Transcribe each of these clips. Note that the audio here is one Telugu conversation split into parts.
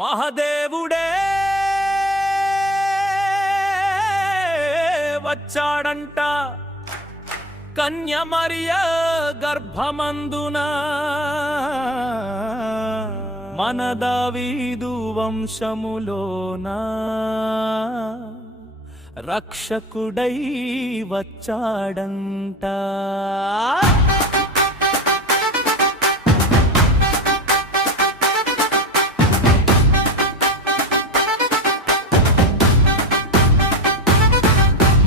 మహదేవుడే వచ్చాడంట కన్య మరియ గర్భమందున మన దావీదు వంశములోన రక్షకుడై వచ్చాడంట.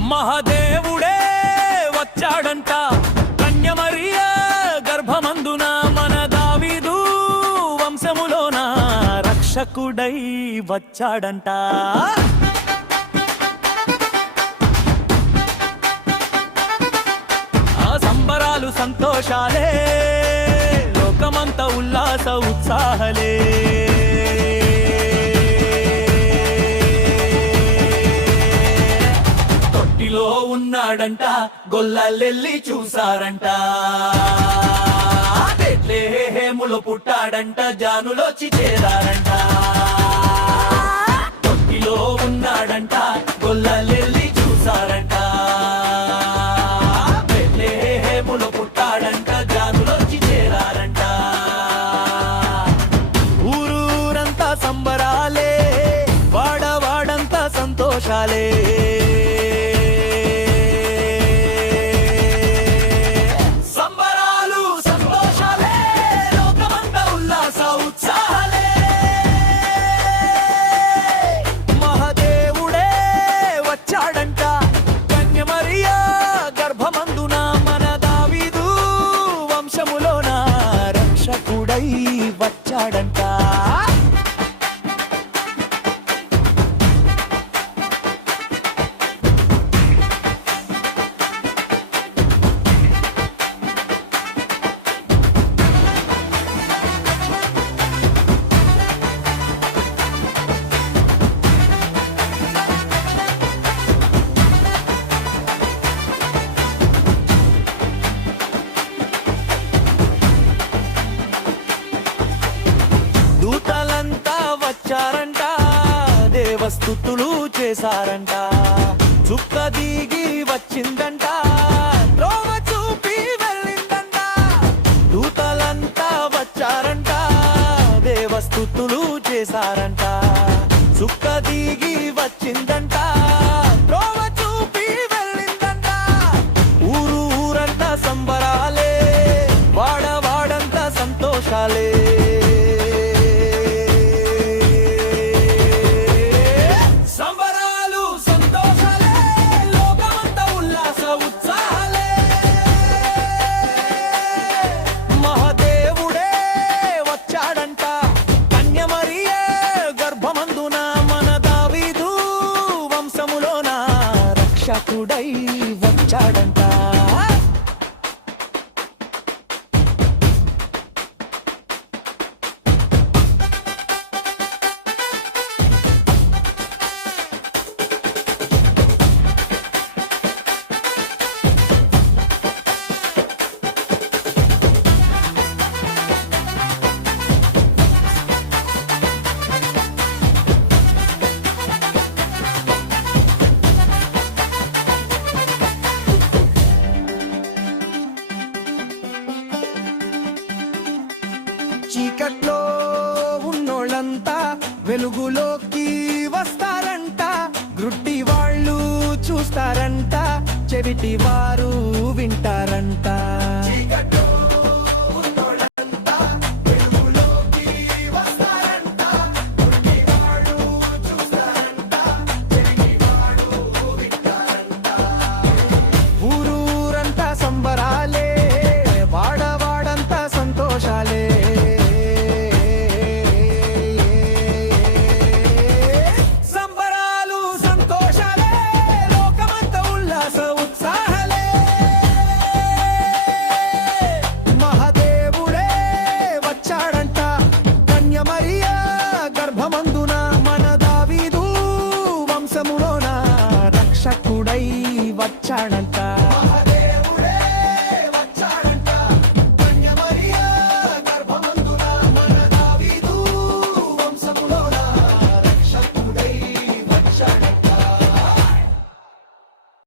మహదేవుడే వచ్చాడంట కన్య మరియ గర్భమందున మన దావీదు వంశములోన రక్షకుడై వచ్చాడంట. ఆ సంబరాలు సంతోషాలే లోకమంత ఉల్లాస ఉత్సాహలే. ఉన్నాడంట గొల్లలెల్లి చూసారంట, బెత్లెహేములో పుట్టాడంట జానులోచి చేరారంట. తొట్టిలో ఉన్నాడంట గొల్లలెల్లి చూసారంట, బెత్లెహేములో పుట్టాడంట జానులోచి చేరారంట. ఊరూరంతా సంబరాలే వాడవాడంతా సంతోషాలే. వచ్చాడంట వచ్చారంట దేవస్తుతులు చేశారంట. చుక్క దిగి వచ్చిందంట త్రోవ చూపి వెళ్ళిందంట. దూతలంతా వచ్చారంట దేవస్తుతులు చేశారంట. చుక్క దిగి వచ్చిందంట త్రోవ చూపి వెళ్ళిందంట. ఊరు ఊరంతా సంబరాలే వాడవాడంతా సంతోషాలే. రక్షకుడై వచ్చాడంట. చీకట్లో ఉన్నోళ్ళంతా వెలుగులోకి వస్తారంట. గ్రుడ్డి వాళ్ళు చూస్తారంట, చెవిటి వారు వింటారంట. ఊరూరంతా సంబరాలే వాడవాడంతా సంతోషాలే. రక్షకుడై వచ్చాడంట.